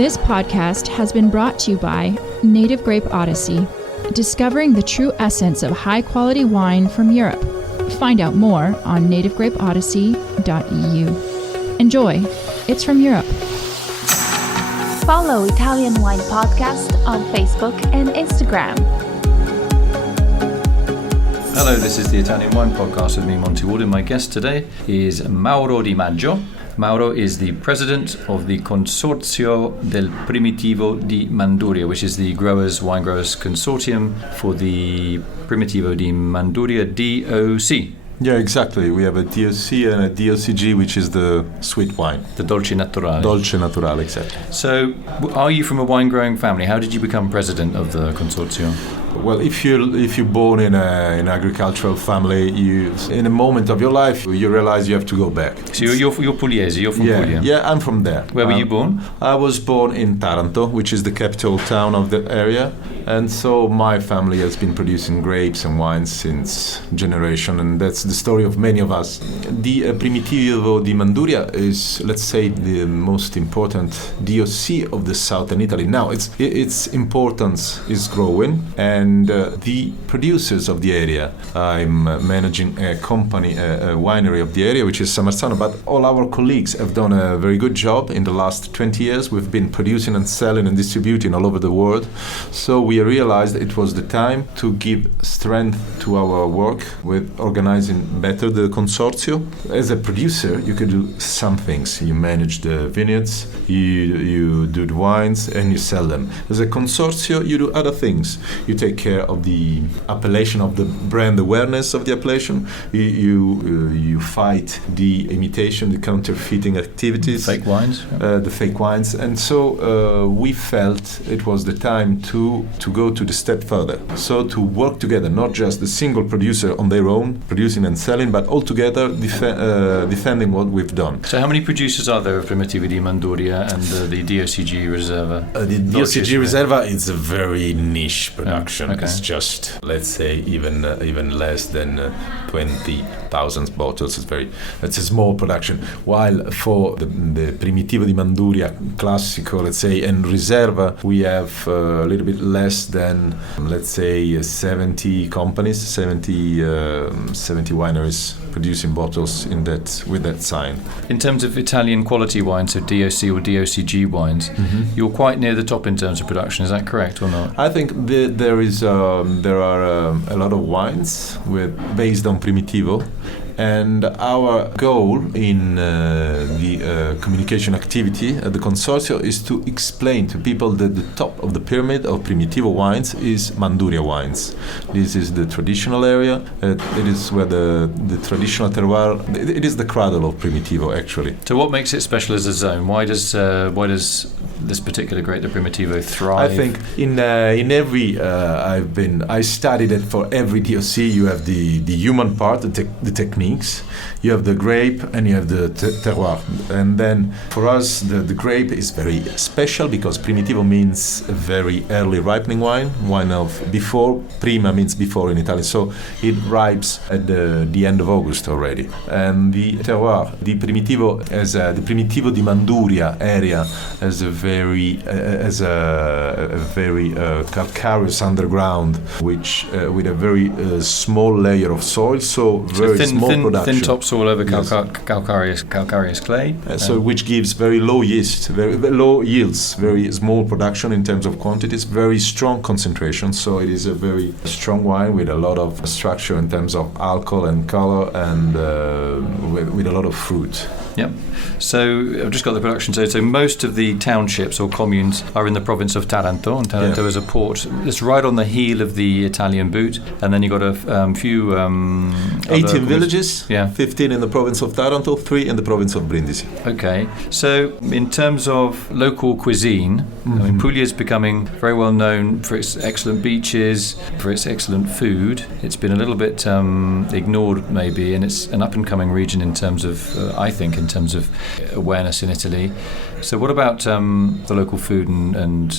This podcast has been brought to you by Native Grape Odyssey, discovering the true essence of high-quality wine from Europe. Find out more on nativegrapeodyssey.eu. Enjoy. It's from Europe. Follow Italian Wine Podcast on Facebook and Instagram. Hello, this is the Italian Wine Podcast with me, Monty Waldin. My guest today is Mauro Di Maggio. Mauro is the president of the Consorzio Primitivo di Manduria, which is the wine growers consortium for the Primitivo di Manduria DOC. Yeah, exactly. We have a DOC and a DOCG, which is the sweet wine. The Dolce Naturale. Dolce Naturale, exactly. So, are you from a wine growing family? How did you become president of the Consorzio? Well, if you're born in an agricultural family, in a moment of your life you realize you have to go back. So you're Pugliese, you're from Puglia? Yeah, I'm from there. Where were you born? I was born in Taranto, which is the capital town of the area, and so my family has been producing grapes and wines since generation, and that's the story of many of us. The Primitivo di Manduria is, let's say, the most important DOC of the southern Italy. Now, its importance is growing, and the producers of the area, I'm managing a company, a winery of the area, which is Marzano, but all our colleagues have done a very good job. In the last 20 years, we've been producing and selling and distributing all over the world. So we realized it was the time to give strength to our work with organizing better the consorzio. As a producer, you can do some things. You manage the vineyards, you do the wines, and you sell them. As a consorzio, you do other things. You take care of the appellation, of the brand awareness of the appellation. You fight the imitation, the counterfeiting activities, fake wines, the fake wines, and so we felt it was the time to go to the step further. So to work together, not just the single producer on their own producing and selling, but all together defending what we've done. So how many producers are there of Primitivo di Manduria and the DOCG Reserva? The DOCG Reserva is a very niche production. Okay. It's just, let's say, even less than 20,000 bottles. It's a small production. While for the Primitivo di Manduria Classico, let's say, and Reserva, we have a little bit less than, let's say, 70 companies, 70 wineries producing bottles with that sign. In terms of Italian quality wines, so DOC or DOCG wines, you're quite near the top in terms of production. Is that correct or not? I think there are a lot of wines based on Primitivo, and our goal in the communication activity at the Consorzio is to explain to people that the top of the pyramid of Primitivo wines is Manduria wines. This is the traditional area. It is where the traditional terroir. It is the cradle of Primitivo, actually. So what makes it special as a zone? Why does this particular grape, the Primitivo, thrive? I think in every I studied it for every DOC. You have the human part, the techniques. You have the grape and you have the terroir. And then for us, the grape is very special because Primitivo means a very early ripening wine of before. Prima means before in Italian, so it ripes at the end of August already. And the terroir, the Primitivo di Manduria area has a very calcareous underground, which with a very small layer of soil, so very small production. Thin topsoil over calcareous clay. So which gives very low yeast, very low yields, very small production in terms of quantities, very strong concentration. So it is a very strong wine with a lot of structure in terms of alcohol and color, and with a lot of fruit. Yep. So I've just got the production. So most of the townships or communes are in the province of Taranto, and Taranto is a port. It's right on the heel of the Italian boot, and then you've got a few 18 villages, 15 in the province of Taranto, 3 in the province of Brindisi. Okay. So in terms of local cuisine, I mean, Puglia is becoming very well known for its excellent beaches, for its excellent food. It's been a little bit ignored maybe, and it's an up-and-coming region in terms of, I think, in terms of awareness in Italy. So what about the local food and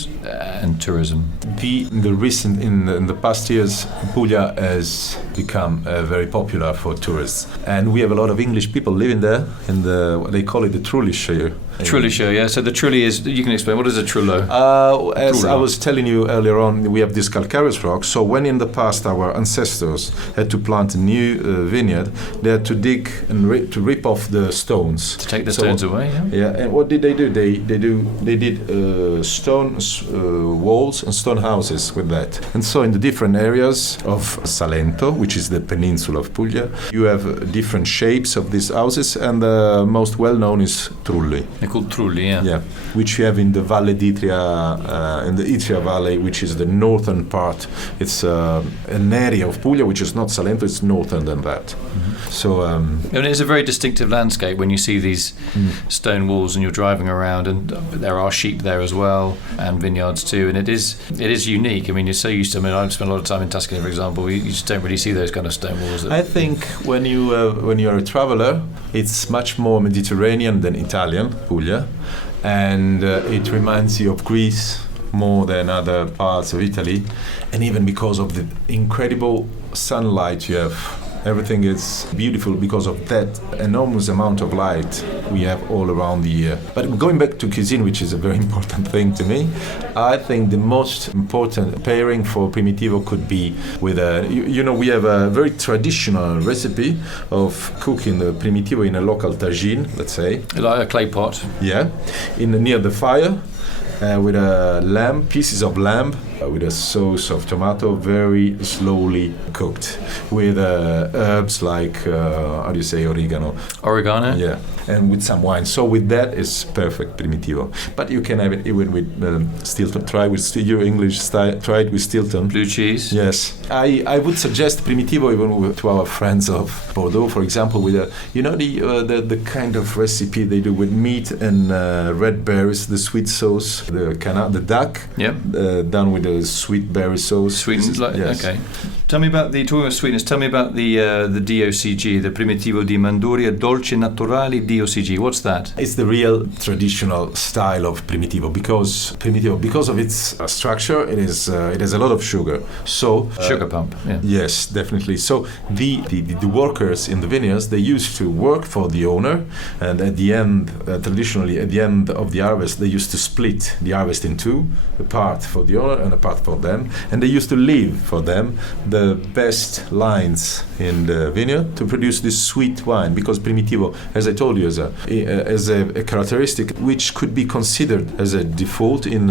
tourism? In the past years, Apulia has become very popular for tourists, and we have a lot of English people living there. They call it the Trulli share. Trulli share, yeah. So the Trulli is, you can explain, what is a Trullo? As I was telling you earlier on, we have this calcareous rock. So when in the past our ancestors had to plant a new vineyard, they had to dig and to rip off the stones. To take the stones away, yeah. Yeah, and what did they do? They did stone walls and stone houses with that. And so in the different areas of Salento, which is the peninsula of Puglia, you have different shapes of these houses, and the most well known is Trulli. They're called Trulli, yeah. Yeah, which you have in the Valle d'Itria, in the Itria Valley, which is the northern part. It's an area of Puglia which is not Salento, it's northern than that. Mm-hmm. So and it's a very distinctive landscape when you see these stone walls and you're driving around, and there are sheep there as well, and vineyards too, and it is unique. I mean, you're so used to. I mean, I've spent a lot of time in Tuscany, for example. You just don't really see those kind of stone walls. I think when you're a traveler, it's much more Mediterranean than Italian, Puglia, and it reminds you of Greece more than other parts of Italy, and even because of the incredible sunlight you have. Everything is beautiful because of that enormous amount of light we have all around the year. But going back to cuisine, which is a very important thing to me, I think the most important pairing for Primitivo could be with we have a very traditional recipe of cooking the Primitivo in a local tagine, let's say. Like a clay pot. Yeah, near the fire. With pieces of lamb, with a sauce of tomato, very slowly cooked, with herbs like, oregano? Oregano? Yeah, and with some wine. So with that, it's perfect Primitivo. But you can have it even with Stilton. Try with your English style. Try it with Stilton. Blue cheese? Yes. I would suggest Primitivo even to our friends of Bordeaux, for example, with the kind of recipe they do with meat and red berries, the sweet sauce. The duck, done with a sweet berry sauce. Sweetness, yes. Okay. Talking about sweetness, tell me about the DOCG, the Primitivo di Manduria, Dolce, Naturale, DOCG. What's that? It's the real traditional style of Primitivo because of its structure. It has a lot of sugar. So sugar pump. Yeah. Yes, definitely. So the workers in the vineyards, they used to work for the owner, and at the end, traditionally at the end of the harvest, they used to split the harvest in two, a part for the owner and a part for them, and they used to leave for them the best lines in the vineyard to produce this sweet wine, because Primitivo, as I told you, is a characteristic which could be considered as a default in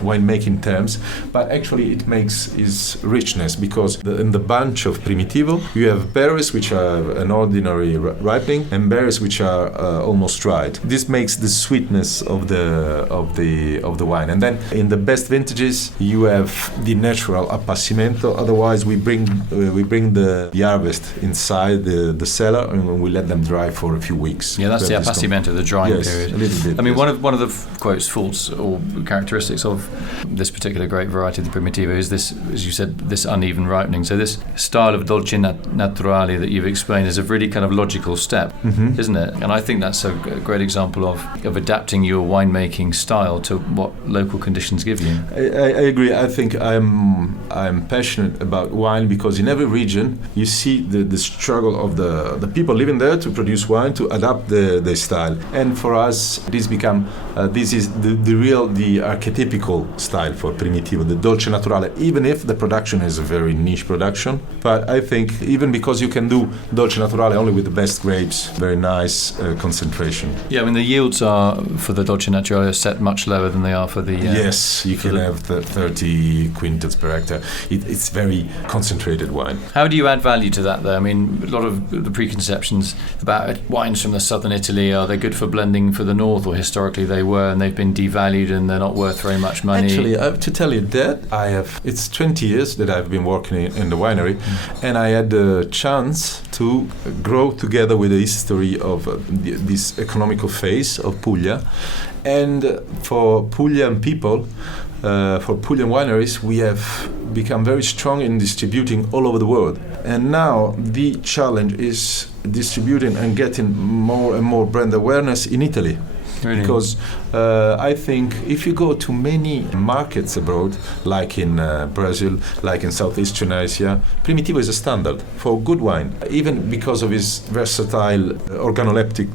winemaking terms, but actually it makes its richness, because in the bunch of Primitivo you have berries which are an ordinary ripening and berries which are almost dried. This makes the sweetness of the wine, and then in the best vintages you have the natural appassimento. Otherwise we bring the harvest inside the cellar and we let them dry for a few weeks. Yeah, that's the appassimento, the drying period. Yes, a little bit. I mean, one of the quotes, faults or characteristics of this particular grape variety, the Primitivo, is this, as you said, this uneven ripening. So this style of Dolce Naturale that you've explained is a really kind of logical step, isn't it? And I think that's a great example of adapting your winemaking style to what local conditions give you. I agree. I think I'm passionate about wine because in every region you see the struggle of the people living there to produce wine, to adapt the style. And for us, this is the archetypical style for Primitivo, the Dolce Naturale, even if the production is a very niche production. But I think even because you can do Dolce Naturale only with the best grapes, very nice concentration. Yeah, I mean the yields are for the Dolce Naturale set much lower than they are for the... yes, you can have 30 quintals per hectare. It's very concentrated wine. How do you add value to that though? I mean, a lot of the preconceptions about wines from the southern Italy, are they good for blending for the north, or historically they were and they've been devalued and they're not worth very much money? Actually, I have to tell you that it's 20 years that I've been working in the winery, and I had the chance to grow together with the history of this economical phase of Puglia. And for Puglian people, for Apulian wineries, we have become very strong in distributing all over the world. And now the challenge is distributing and getting more and more brand awareness in Italy. Really? Because I think if you go to many markets abroad, like in Brazil, like in Southeastern Asia, Primitivo is a standard for good wine, even because of its versatile organoleptic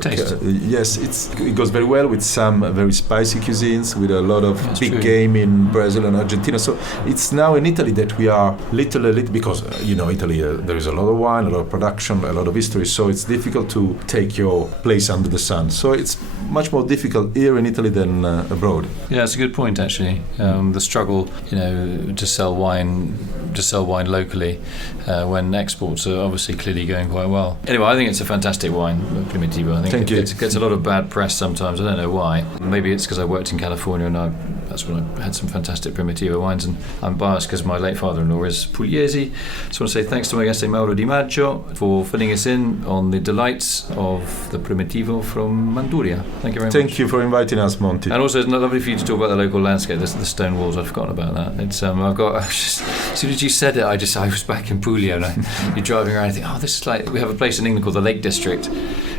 taste. Yes, it goes very well with some very spicy cuisines, with a lot of big true. game in Brazil and Argentina. So it's now in Italy that we are little because Italy, there is a lot of wine, a lot of production, a lot of history, so it's difficult to take your place under the sun. So it's much more difficult here in Italy than abroad. Yeah, it's a good point actually. The struggle, to sell wine locally when exports are obviously clearly going quite well. Anyway, I think it's a fantastic wine, Primitivo. I think it gets a lot of bad press sometimes. I don't know why. Maybe it's because I worked in California and that's when I had some fantastic Primitivo wines, and I'm biased because my late father-in-law is Pugliese. So I want to say thanks to my guest Mauro Di Maggio for filling us in on the delights of the Primitivo from Manduria. Thank you very much. Thank you for inviting us, Monty. And also, it's lovely for you to talk about the local landscape. The stone walls. I've forgotten about that. It's as soon as you said it, I was back in Apulia, and you're driving around and you think, this is like, we have a place in England called the Lake District,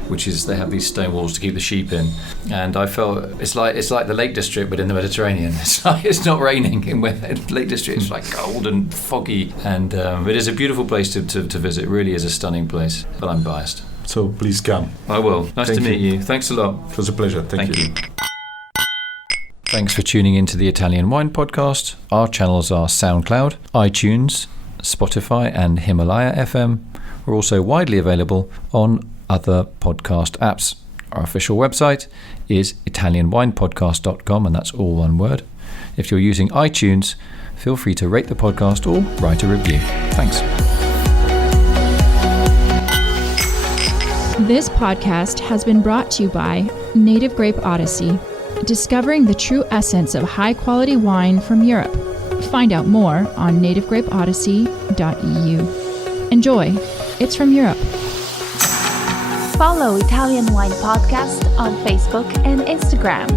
which is, they have these stone walls to keep the sheep in, and I felt it's like the Lake District but in the Mediterranean. It's not raining in the Lake District. It's like cold and foggy, and it is a beautiful place to visit. It really is a stunning place, but I'm biased. So please come. I will. Nice to meet you. Thanks a lot. It was a pleasure. Thank you. Thanks for tuning into the Italian Wine Podcast. Our channels are SoundCloud, iTunes, Spotify and Himalaya FM. We're also widely available on other podcast apps. Our official website is italianwinepodcast.com, and that's all one word. If you're using iTunes, feel free to rate the podcast or write a review. Thanks. This podcast has been brought to you by Native Grape Odyssey, discovering the true essence of high-quality wine from Europe. Find out more on nativegrapeodyssey.eu. Enjoy. It's from Europe. Follow Italian Wine Podcast on Facebook and Instagram.